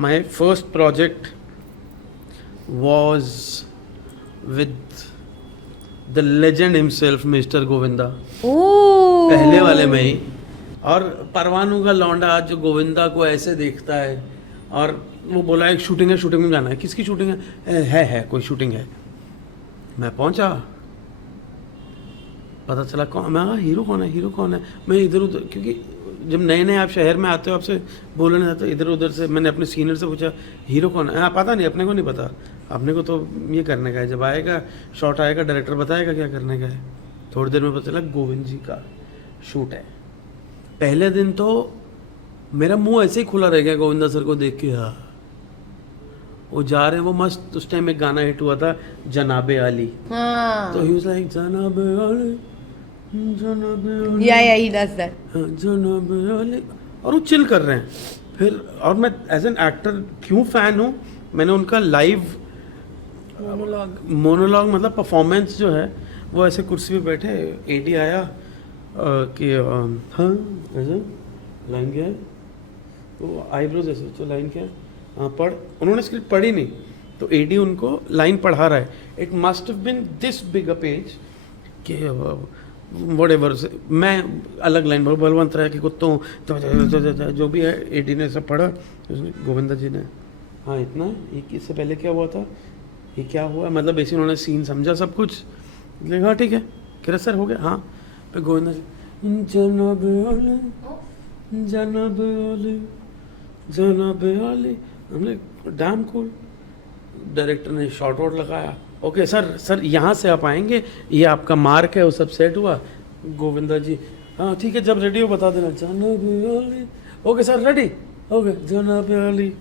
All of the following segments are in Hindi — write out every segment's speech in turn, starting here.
My first project was with the legend himself mister Govinda, oh पहले वाले में ही। और परवानू का लौंडा जो गोविंदा को ऐसे देखता है, और वो बोला एक शूटिंग है, शूटिंग में जाना है। किसकी शूटिंग है कोई शूटिंग है। मैं पहुंचा, पता चला कौन, मैं कहा हीरो कौन है। मैं इधर उधर, क्योंकि जब नए नए आप शहर में आते हो, आपसे बोलने जाते हो इधर उधर से, मैंने अपने सीनियर से पूछा हीरो कौन है। हाँ पता नहीं, अपने को नहीं पता, अपने को तो ये करने का है, जब आएगा शॉट आएगा डायरेक्टर बताएगा क्या करने का है। थोड़ी देर में पता चला गोविंद जी का शूट है। पहले दिन तो मेरा मुंह ऐसे ही खुला रह गया गोविंदा सर को देख के। हाँ वो जा रहे हैं, वो मस्त, उस टाइम एक गाना हिट हुआ था जनाबे आली, तो ही वाज लाइक जनाबे आली, या ही डज दैट, जनाबे आली, और वो चिल कर रहे हैं। फिर और मैं एज एन एक्टर क्यों फैन हूँ, मैंने उनका लाइव मोनोलॉग मतलब परफॉर्मेंस जो है, वो ऐसे कुर्सी पे बैठे, एडी आया कि हाँ ऐसे लाइन क्या है, तो आईब्रोज ऐसे, तो लाइन क्या है, हाँ पढ़। उन्होंने स्क्रिप्ट पढ़ी नहीं, तो एडी उनको लाइन पढ़ा रहा है। It must have been this big a page कि व्हाटएवर, मैं अलग लाइन बोल, बलवंत राय के कुत्तों तो जो भी है, एडी ने सब पढ़ा, गोविंदा जी ने हाँ इतना, इससे पहले क्या हुआ था, ये क्या हुआ, मतलब बेसिक उन्होंने सीन समझा सब कुछ। हाँ ठीक है, कह रहे सर हो गया, हाँ। फिर गोविंदा जी जनाब आली, हमने डैम कूल। डायरेक्टर ने शॉर्ट वॉट लगाया, ओके सर यहाँ से आप आएंगे, ये आपका मार्क है, वो सब सेट हुआ। गोविंदा जी हाँ ठीक है, जब रेडी हो बता देना, जनाब आली, ओके सर रेडी, ओके जनाब आली,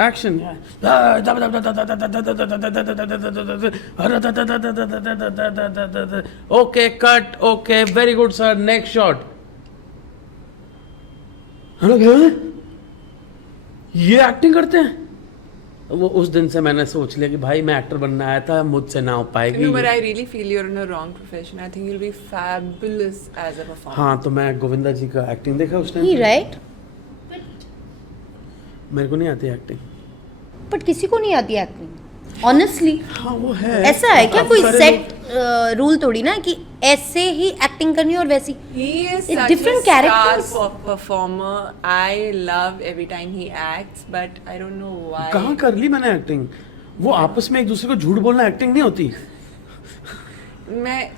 action. Okay cut, okay very good sir, next shot. ये एक्टिंग करते हैं। वो उस दिन से मैंने सोच लिया कि भाई मैं एक्टर बनना आया था, मुझसे ना हो पाएगी। No, but I really feel you're in a wrong profession. I think you'll be fabulous as a performer. हाँ तो मैं गोविंदा जी का एक्टिंग देखा उस टाइम। ही राइट, मेरे को नहीं आती एक्टिंग, बट किसी को नहीं आती एक्टिंग ऑनेस्टली। हाँ वो है, ऐसा है क्या, अब कोई सारे सेट रूल थोड़ी ना कि ऐसे ही एक्टिंग करनी है और वैसी। He is It's such different a star characters. performer. I love every time he acts, but I don't know why. कहाँ कर ली मैंने एक्टिंग। वो आपस में एक दूसरे को झूठ बोलना एक्टिंग नहीं होती। मैं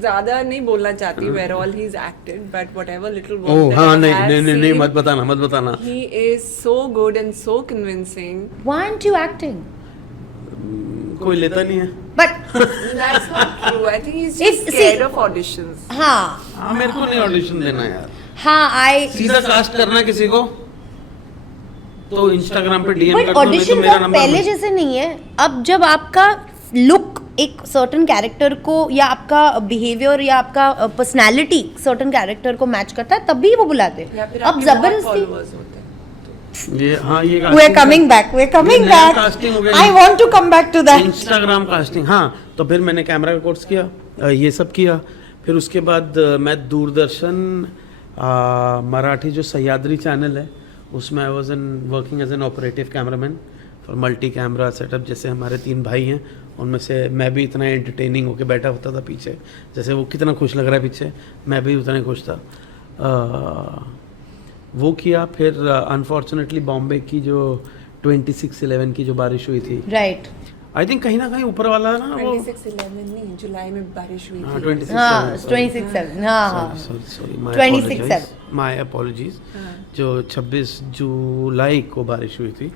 ज़्यादा नहीं बोलना चाहती where all he's acted, but whatever little work oh that हाँ, I नहीं have नहीं नहीं नहीं, seen, मत बताना। he is so good and so convincing. Why aren't you acting? कोई लेता नहीं है। But That's not true. I think he's just It's- scared see- of auditions. हाँ मेरे को नहीं ऑडिशन देना यार, हाँ सीधा कास्ट करना किसी को तो इंस्टाग्राम पे डीएम बट कर दो, नहीं तो ऑडिशन मेरा अब नंबर पहले जैसे नहीं है। अब जब आपका लुक एक सर्टन कैरेक्टर को, या आपका बिहेवियर या आपका पर्सनालिटी सर्टन कैरेक्टर को मैच करता है, तभी वो बुलाते या हैं। फिर अब आपके बहुत जबरदस्ती followers होते हैं। ये हाँ ये we're coming back, we're coming ये नया back. casting हो गया। I want to come back to that. Instagram casting, हाँ तो फिर मैंने कैमरा का कोर्स किया, ये सब किया। फिर उसके बाद मैं दूरदर्शन मराठी जो सह्याद्री चैनल है, उसमें I was an working as an operative cameraman for multi camera setup. जैसे हमारे 3 भाई हैं, उनमें से मैं भी इतना एंटरटेनिंग होकर बैठा होता था पीछे, जैसे वो कितना खुश लग रहा है पीछे, मैं भी उतना खुश था। वो किया। फिर अनफॉर्चुनेटली बॉम्बे की जो 26/11 की जो बारिश हुई थी, Right. आई थिंक कहीं ना कहीं ऊपर वाला है ना वो 26/11 नहीं, जुलाई में बारिश हुई हाँ, थी। 26/11, हाँ sorry. 26/7 हाँ हाँ सॉरी 26/7. My apologies. हाँ। जो 26 जुलाई को बारिश हुई थी,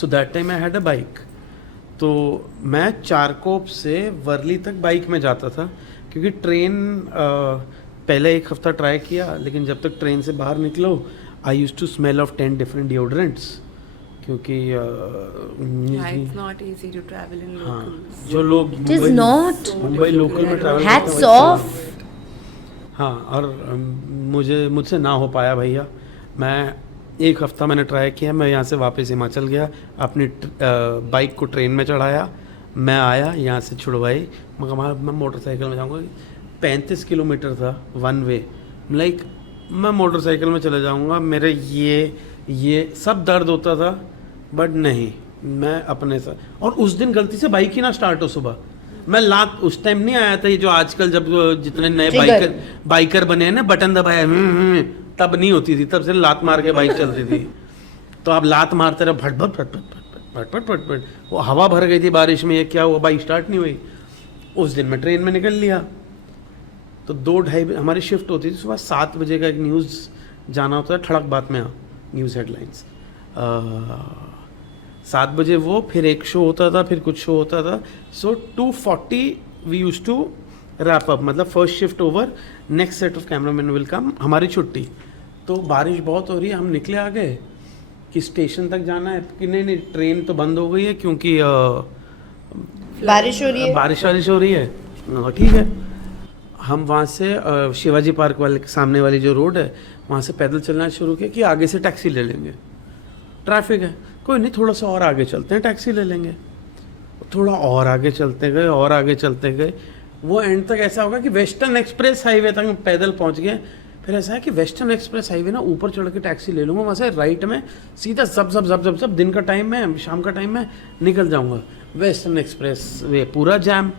so that time I had a bike. तो मैं चारकोप से वर्ली तक बाइक में जाता था, क्योंकि ट्रेन पहले 1 हफ्ता ट्राई किया, लेकिन जब तक ट्रेन से बाहर निकलो I used to smell of 10 different deodorants, क्योंकि Yeah, it's not easy to travel in हाँ locals. जो लोग It is not. Mumbai local में ट्रैवल Hats off. हाँ, और मुझसे ना हो पाया भैया। मैं 1 हफ्ता मैंने ट्राई किया, मैं यहाँ से वापस हिमाचल गया, अपनी बाइक को ट्रेन में चढ़ाया, मैं आया यहाँ से छुड़वाई, मगर मैं मोटरसाइकिल में जाऊँगा। 35 किलोमीटर था वन वे, लाइक मैं मोटरसाइकिल में चले जाऊँगा, मेरे ये ये सब दर्द होता था, बट नहीं, मैं अपने साथ। और उस दिन गलती से बाइक ही ना स्टार्ट हो सुबह, मैं लात उस टाइम नहीं आया था ये जो आजकल जब जितने नए Trigger. बाइकर बने हैं ना, बटन दबाया तब नहीं होती थी, तब से लात मार के बाइक चलती थी। तो आप लात मारते रहे, भट भट भट भट भट भट भट भट, वो हवा भर गई थी बारिश में, ये क्या हुआ, बाइक स्टार्ट नहीं हुई। उस दिन मैं ट्रेन में निकल लिया, तो 2-2:30 हमारी शिफ्ट होती थी, सुबह 7 बजे का एक न्यूज़ जाना होता है, ठड़क बात में न्यूज़ हेडलाइंस 7 बजे वो, फिर एक शो होता था, फिर कुछ शो होता था। So 2:40 we use to wrap up, मतलब first shift over, next set of cameraman will come, हमारी छुट्टी। तो बारिश बहुत हो रही है, हम निकले आगे कि स्टेशन तक जाना है कि नहीं ट्रेन तो बंद हो गई है क्योंकि बारिश हो रही है। बारिश हो रही है। ठीक है, हम वहाँ से शिवाजी पार्क वाले सामने वाली जो रोड है वहाँ से पैदल चलना शुरू किया कि आगे से टैक्सी ले लेंगे, ट्रैफिक है, कोई नहीं थोड़ा सा और आगे चलते हैं, टैक्सी ले लेंगे। थोड़ा और आगे चलते गए और आगे चलते गए, वो एंड तक ऐसा होगा कि वेस्टर्न एक्सप्रेस हाईवे तक हम पैदल पहुँच गए। फिर ऐसा है कि वेस्टर्न एक्सप्रेस हाईवे ना ऊपर चढ़ के टैक्सी ले लूँगा, वहाँ से राइट में सीधा सब दिन का टाइम है, शाम का टाइम है, निकल जाऊँगा। वेस्टर्न एक्सप्रेस वे पूरा जैम,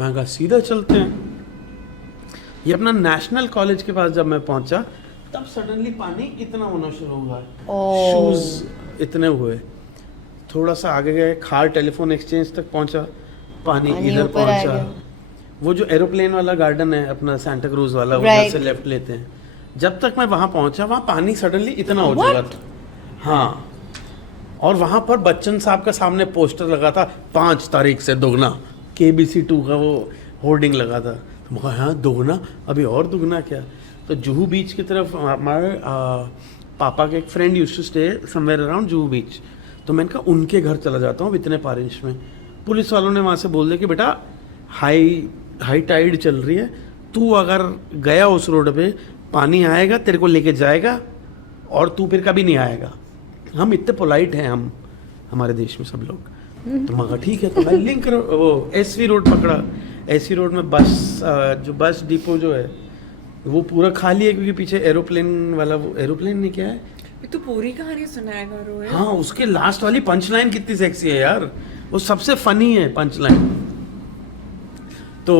मैं कहा सीधा चलते हैं। ये अपना नेशनल कॉलेज के पास जब मैं पहुंचा तब सडनली पानी इतना होना शुरू हुआ, शूज इतने हुए। थोड़ा सा आगे गए, खार टेलीफोन एक्सचेंज तक पहुंचा, पानी इधर ऊपर आ पहुंचा। गया। वो जो एरोप्लेन वाला गार्डन है अपना सांता क्रूज वाला, Right. उधर से लेफ्ट लेते हैं। जब तक मैं वहां पहुंचा वहां पानी सडनली इतना हो चुका था। हाँ, और वहां पर बच्चन साहब का सामने पोस्टर लगा था, 5 तारीख से दोगुना, KBC 2 का वो होर्डिंग लगा था। तो मैं कहा हाँ दोगुना, अभी और दुगना क्या। तो जुहू बीच की तरफ हमारे पापा के एक friend used to stay somewhere around Juhu beach, तो मैंने कहा उनके घर चला जाता हूँ इतने बारिश में। पुलिस वालों ने वहाँ से बोल दिया कि बेटा हाई टाइड चल रही है, तू अगर गया उस रोड पे पानी आएगा तेरे को लेके जाएगा और तू फिर कभी नहीं आएगा। हम इतने पोलाइट हैं हम, हमारे देश में सब लोग। तो मगर ठीक है, तो मैं लिंक वो SV रोड पकड़ा। SV रोड में बस जो बस डिपो जो है वो पूरा खाली है, क्योंकि पीछे एरोप्लेन वाला, वो एरोप्लेन नहीं क्या है, तो पूरी कहानी सुनाएगा रोहित। हाँ उसके लास्ट वाली पंच लाइन कितनी सेक्सी है यार, वो सबसे फनी है पंच लाइन। तो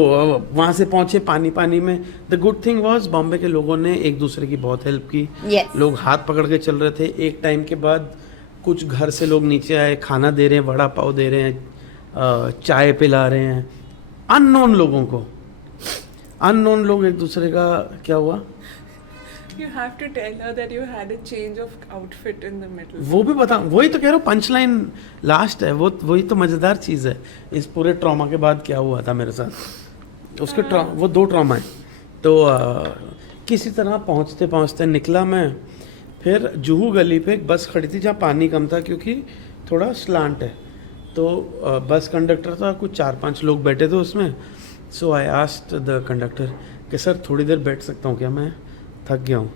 वहाँ से पहुँचे पानी में। The good thing was Bombay के लोगों ने एक दूसरे की बहुत हेल्प की। Yes. लोग हाथ पकड़ के चल रहे थे। एक टाइम के बाद कुछ घर से लोग नीचे आए, खाना दे रहे हैं, वड़ा पाव दे रहे हैं, चाय पिला रहे हैं अननोन लोगों को। अननोन लोग एक दूसरे का क्या हुआ, You have to tell her that you had a change of outfit in the middle. वो भी बता, वही तो कह रहा हूँ पंच लाइन लास्ट है, वो वही तो मज़ेदार चीज़ है इस पूरे ट्रॉमा के बाद क्या हुआ था मेरे साथ। उसके वो 2 ट्रॉमा है। तो किसी तरह पहुँचते पहुँचते निकला मैं। फिर जुहू गली पे एक बस खड़ी थी जहाँ पानी कम था क्योंकि थोड़ा स्लांट है। तो बस कंडक्टर था, कुछ 4-5 लोग बैठे थे उसमें। सो आई आस्क्ड द कंडक्टर कि सर थोड़ी देर बैठ सकता हूँ क्या, मैं थक गया हूँ।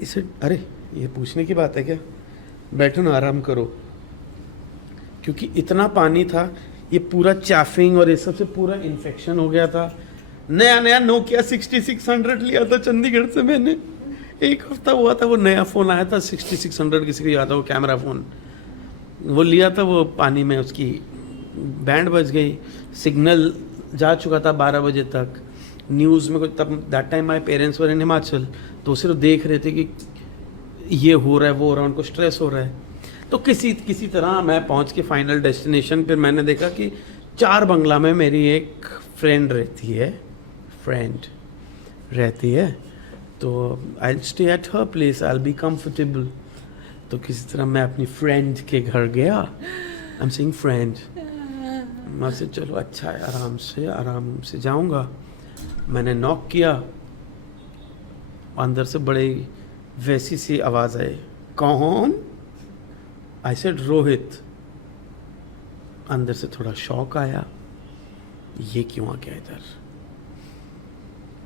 इसे अरे ये पूछने की बात है क्या, बैठो ना आराम करो। क्योंकि इतना पानी था, ये पूरा चैफिंग और ये सबसे पूरा इन्फेक्शन हो गया था। नया नोकिया 6600 लिया था चंडीगढ़ से मैंने, 1 हफ्ता हुआ था वो नया फ़ोन आया था 6600, किसी को याद हो, कैमरा फ़ोन वो लिया था। वो पानी में उसकी बैंड बज गई, सिग्नल जा चुका था 12 बजे तक। न्यूज़ में कुछ तब that time my parents were in Himachal, तो सिर्फ देख रहे थे कि ये हो रहा है वो हो रहा है, उनको स्ट्रेस हो रहा है। तो किसी तरह मैं पहुंच के फाइनल डेस्टिनेशन। फिर मैंने देखा कि 4 बंगला में मेरी एक फ्रेंड रहती है, तो I stay at her place, I will be comfortable. तो किसी तरह मैं अपनी फ्रेंड के घर गया। आई एम सेइंग फ्रेंड, मैं से चलो अच्छा है, आराम से जाऊंगा। मैंने नॉक किया, अंदर से बड़ी वैसी सी आवाज़ आई, कौन? I said Rohit. अंदर से थोड़ा शॉक आया, ये क्यों आ गया इधर।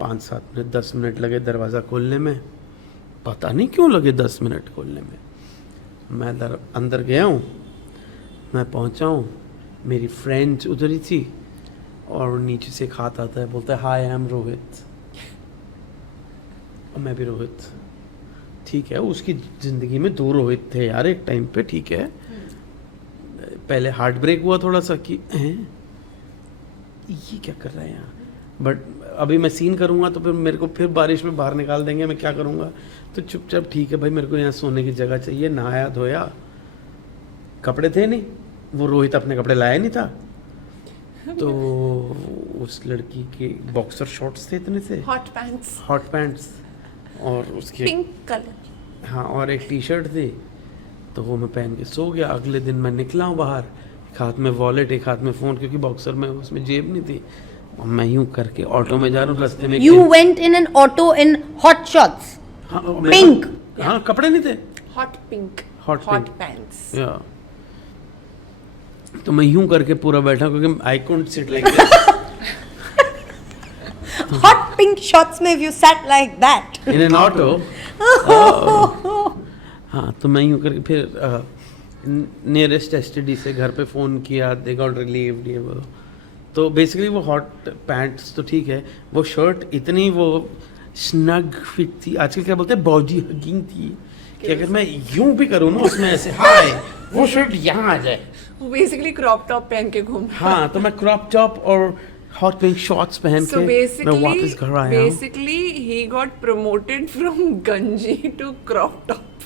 5-7 मिनट 10 मिनट लगे दरवाज़ा खोलने में, पता नहीं क्यों लगे 10 मिनट खोलने में। मैं अंदर गया हूँ, मैं पहुँचा हूँ, मेरी फ्रेंड उधर ही थी और नीचे से एक हाथ आता है, बोलता है हाय आई एम रोहित। और मैं भी रोहित। ठीक है, उसकी ज़िंदगी में 2 रोहित थे यार एक टाइम पे, ठीक है। पहले हार्ट ब्रेक हुआ थोड़ा सा कि हैं ये क्या कर रहे हैं यहाँ, बट अभी मैं सीन करूँगा तो फिर मेरे को फिर बारिश में बाहर निकाल देंगे, मैं क्या करूँगा। तो चुपचाप ठीक है भाई, मेरे को यहाँ सोने की जगह चाहिए। नहाया धोया, कपड़े थे नहीं, वो रोहित अपने कपड़े लाया नहीं था, तो उस लड़की के बॉक्सर शॉर्ट्स थे इतने से, हॉट पैंट्स, हॉट पैंट्स, और उसके पिंक कलर, हाँ और एक टी शर्ट थी, तो वो मैं पहन के सो गया। अगले दिन मैं निकला हूँ बाहर, एक हाथ में वॉलेट एक हाथ में फ़ोन, क्योंकि बॉक्सर में उसमें जेब नहीं थी। और मैं यूँ करके ऑटो में जा रहा हूँ, रास्ते में You went in an auto in hot shorts. हाँ, Pink. हाँ कपड़े नहीं थे, hot pink, Hot hot pink. Pants. या तो मैं यूं करके पूरा बैठा, क्योंकि I couldn't sit like this Hot pink shorts में if you sat like that. In an auto. हाँ तो मैं यूं करके फिर नियरेस्ट एसटीडी से घर पे फ़ोन किया, दे गॉट रिलीव्ड ये वो। तो बेसिकली वो हॉट पैंट्स तो ठीक है, वो शर्ट इतनी वो स्नग फिट थी, आजकल क्या बोलते हैं बॉडी हगिंग थी, कि अगर मैं यूं भी करूँ ना उसमें ऐसे हाय वो शर्ट यहाँ आ जाए। वो बेसिकली क्रॉप टॉप पहन के घूम रहा हाँ तो मैं क्रॉप टॉप और हॉट पिंक शॉर्ट्स पहन So के मैं वापस घर आया हूँ। basically he got promoted from Ganji to crop top,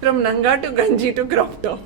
from Nanga to Ganji to crop top.